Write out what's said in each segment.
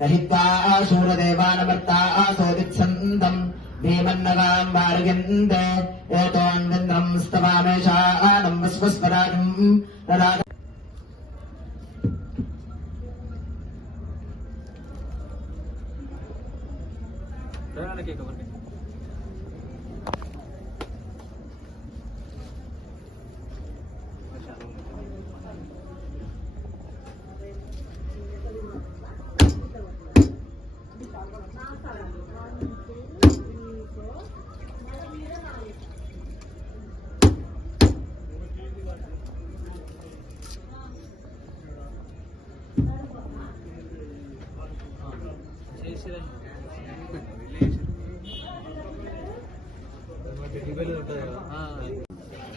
ललित्वा शूरदेवानवर्तासोदिच्छन्दम् भीमन्नवाम् वार्यन्ते एतोऽन्विन्द्रम् स्तवामेषानम् विश्वस्वराजम् ददाति Thank you.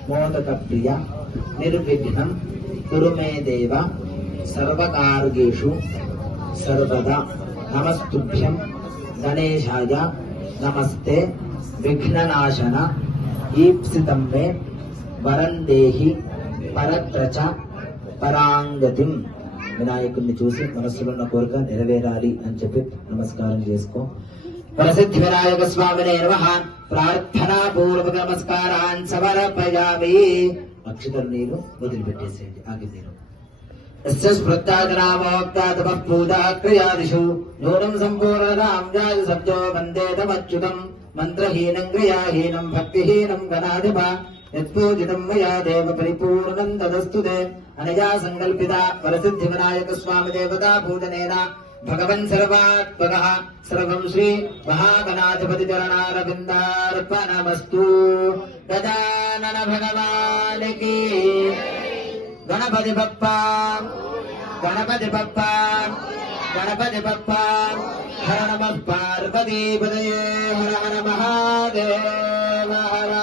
మోదకప్రియ నిర్విఘ్నం కురు మే దేవ సర్వకార్యేషు సర్వదా. నమస్తుభ్యం గణేశాయ నమస్తే విఘ్ననాశన ఈప్సితం మే వరందేహి పరత్రచ పరాంగతిం వినాయకుడిని చూసి మనస్సులో ఉన్న కోరిక నెరవేరాలి అని చెప్పి నమస్కారం చేసుకో. ప్రసిద్ధి వినాయక స్వామినే నమ. ప్రార్థనా పూర్వక నమస్కారాన్ సమర్పయామి. అక్షతలు నీరు వదిలిపెట్టేసేయండి. ఆగి నీరు यस्य स्मृत्ताजनामोक्तातपः पूजा क्रियादिषु नूनम् सम्पूर्णताम् जाय शब्दो वन्दे तमच्युतम् मन्त्रहीनम् क्रियाहीनम् भक्तिहीनम् गणाधिप यत्पूजितम् मया देव परिपूर्णम् तदस्तु ते अनया सङ्कल्पिता वरसिद्धिविनायकस्वामि देवता पूजनेन भगवन् सर्वात्मकः सर्वम् श्री महागणाधिपति चरणारविन्दार्पणमस्तु गजानन भगवान् की గణపతి బప్ప. గణపతి బప్ప. గణపతి బప్ప. హర నమ పార్వతీపదయే హర హర మహాదేవ హర.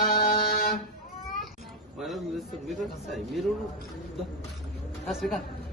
మీరు మీరు శ్రీకాంత్.